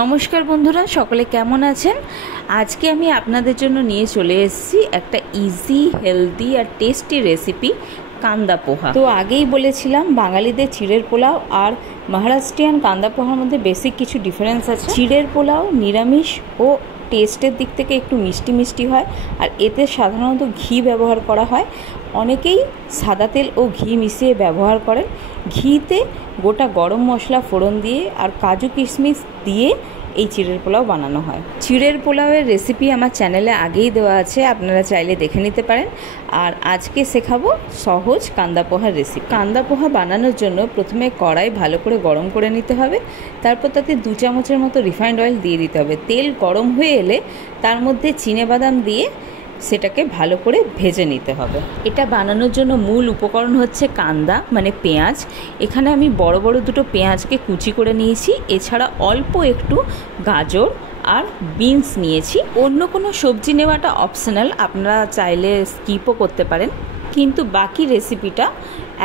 নমস্কার বন্ধুরা, সকলে কেমন আছেন? আজকে আমি আপনাদের জন্য নিয়ে চলে এসেছি একটা ইজি, হেলদি আর টেস্টি রেসিপি, কান্দা পোহা। তো আগেই বলেছিলাম বাঙালিদের চিড়ের পোলাও আর মহারাষ্ট্রিয়ান কান্দা পোহার মধ্যে বেসিক কিছু ডিফারেন্স আছে। চিড়ের পোলাও নিরামিষ ও টেস্টের দিক থেকে একটু মিষ্টি মিষ্টি হয়, আর এতে সাধারণত ঘি ব্যবহার করা হয়। অনেকেই সাদা তেল ও ঘি মিশিয়ে ব্যবহার করেন। ঘিতে গোটা গরম মশলা ফোড়ন দিয়ে আর কাজু কিশমিশ দিয়ে এই চিড়ের পোলাও বানানো হয়। চিড়ের পোলাওয়ের রেসিপি আমার চ্যানেলে আগেই দেওয়া আছে, আপনারা চাইলে দেখে নিতে পারেন। আর আজকে শেখাবো সহজ কান্দা পোহার রেসিপি। কান্দা পোহা বানানোর জন্য প্রথমে কড়াই ভালো করে গরম করে নিতে হবে, তারপর তাতে 2 চামচের মতো রিফাইন্ড অয়েল দিয়ে দিতে হবে। তেল গরম হয়ে এলে তার মধ্যে চিনেবাদাম দিয়ে সেটাকে ভালো করে ভেজে নিতে হবে। এটা বানানোর জন্য মূল উপকরণ হচ্ছে কান্দা, মানে পেঁয়াজ। এখানে আমি বড় বড় দুটো পেঁয়াজকে কুচি করে নিয়েছি। এছাড়া অল্প একটু গাজর আর বিনস নিয়েছি। অন্য কোনো সবজি নেওয়াটা অপশনাল, আপনারা চাইলে স্কিপও করতে পারেন, কিন্তু বাকি রেসিপিটা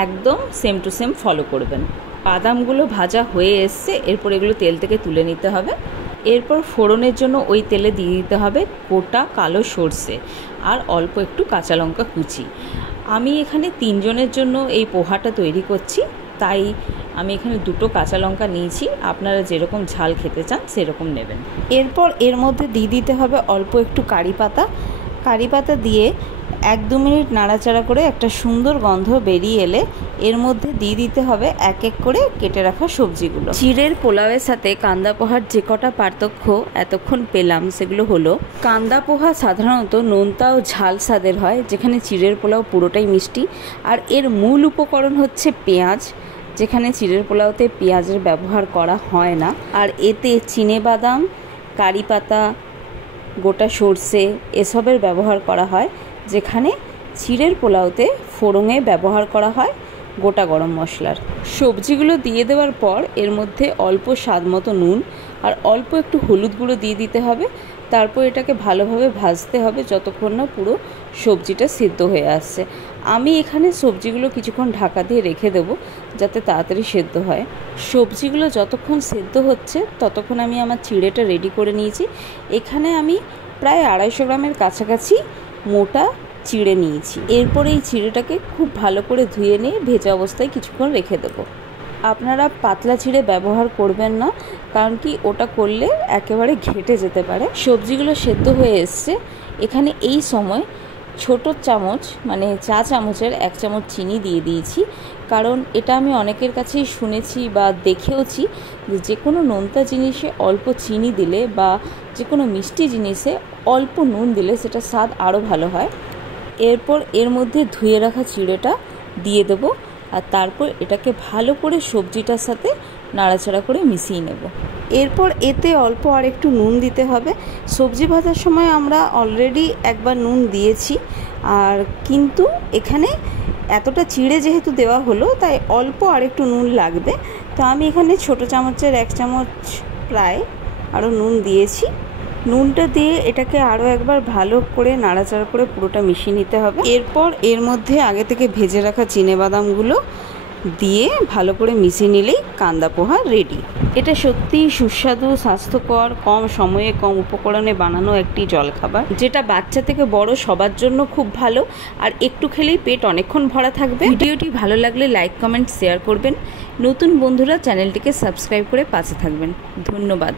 একদম সেম টু সেম ফলো করবেন। বাদামগুলো ভাজা হয়ে এসছে, এরপর এগুলো তেল থেকে তুলে নিতে হবে। এরপর ফোড়নের জন্য ওই তেলে দিয়ে দিতে হবে গোটা কালো সর্ষে আর অল্প একটু কাঁচা লঙ্কা কুচি। আমি এখানে 3 জনের জন্য এই পোহাটা তৈরি করছি, তাই আমি এখানে 2টো কাঁচা লঙ্কা নিয়েছি। আপনারা যেরকম ঝাল খেতে চান সেরকম নেবেন। এরপর এর মধ্যে দিয়ে দিতে হবে অল্প একটু কারি পাতা দিয়ে 1-2 মিনিট নাড়াচাড়া করে একটা সুন্দর গন্ধ বেরিয়ে এলে এর মধ্যে দিয়ে দিতে হবে এক এক করে কেটে রাখা সবজিগুলো। চিড়ের পোলাওয়ের সাথে কান্দা পোহার যে কটা পার্থক্য এতক্ষণ পেলাম সেগুলো হলো, কান্দা পোহা সাধারণত নোনতা ও ঝাল স্বাদের হয়, যেখানে চিড়ের পোলাও পুরোটাই মিষ্টি। আর এর মূল উপকরণ হচ্ছে পেঁয়াজ, যেখানে চিড়ের পোলাওতে পেঁয়াজের ব্যবহার করা হয় না। আর এতে চিনেবাদাম, কারি পাতা, গোটা সর্ষে এসবের ব্যবহার করা হয়, যেখানে চিড়ের পোলাওতে ফোড়নে ব্যবহার করা হয় গোটা গরম মশলার। সবজিগুলো দিয়ে দেওয়ার পর এর মধ্যে অল্প স্বাদ মতো নুন আর অল্প একটু হলুদ গুঁড়ো দিয়ে দিতে হবে। তারপর এটাকে ভালোভাবে ভাজতে হবে যতক্ষণ না পুরো সবজিটা সিদ্ধ হয়ে আসছে। আমি এখানে সবজিগুলো কিছুক্ষণ ঢাকা দিয়ে রেখে দেবো যাতে তাড়াতাড়ি সেদ্ধ হয়। সবজিগুলো যতক্ষণ সেদ্ধ হচ্ছে ততক্ষণ আমি আমার চিড়েটা রেডি করে নিয়েছি। এখানে আমি প্রায় 250 গ্রামের কাছাকাছি মোটা চিড়ে নিয়েছি। এরপর এই চিড়েটাকে খুব ভালো করে ধুয়ে নিয়ে ভেজা অবস্থায় কিছুক্ষণ রেখে দেবো। আপনারা পাতলা চিড়ে ব্যবহার করবেন না, কারণ কি ওটা করলে একেবারে ঘেটে যেতে পারে। সবজিগুলো সেদ্ধ হয়ে এসছে। এখানে এই সময় ছোট চামচ, মানে চা চামচের 1 চামচ চিনি দিয়ে দিয়েছি, কারণ এটা আমি অনেকের কাছেই শুনেছি বা দেখেওছি যে কোনো নোনতা জিনিসে অল্প চিনি দিলে বা যে কোনো মিষ্টি জিনিসে অল্প নুন দিলে সেটা স্বাদ আরও ভালো হয়। এরপর এর মধ্যে ধুয়ে রাখা চিড়েটা দিয়ে দেবো, আর তারপর এটাকে ভালো করে সবজিটার সাথে নাড়াচাড়া করে মিশিয়ে নেব। এরপর এতে অল্প আর একটু নুন দিতে হবে। সবজি ভাজার সময় আমরা অলরেডি একবার নুন দিয়েছি, আর কিন্তু এখানে এতটা চিড়ে যেহেতু দেওয়া হলো তাই অল্প আর একটু নুন লাগবে। তো আমি এখানে ছোট চামচের 1 চামচ প্রায় আরও নুন দিয়েছি। নুনটা দিয়ে এটাকে আরও একবার ভালো করে নাড়াচাড়া করে পুরোটা মিশিয়ে নিতে হবে। এরপর এর মধ্যে আগে থেকে ভেজে রাখা চিনেবাদামগুলো দিয়ে ভালো করে মিশিয়ে নিলেই কান্দা পোহা রেডি। এটা সত্যিই সুস্বাদু, স্বাস্থ্যকর, কম সময়ে কম উপকরণে বানানো একটি জলখাবার, যেটা বাচ্চা থেকে বড় সবার জন্য খুব ভালো। আর একটু খেলেই পেট অনেকক্ষণ ভরা থাকবে। ভিডিওটি ভালো লাগলে লাইক, কমেন্ট, শেয়ার করবেন। নতুন বন্ধুরা চ্যানেলটিকে সাবস্ক্রাইব করে পাশে থাকবেন। ধন্যবাদ।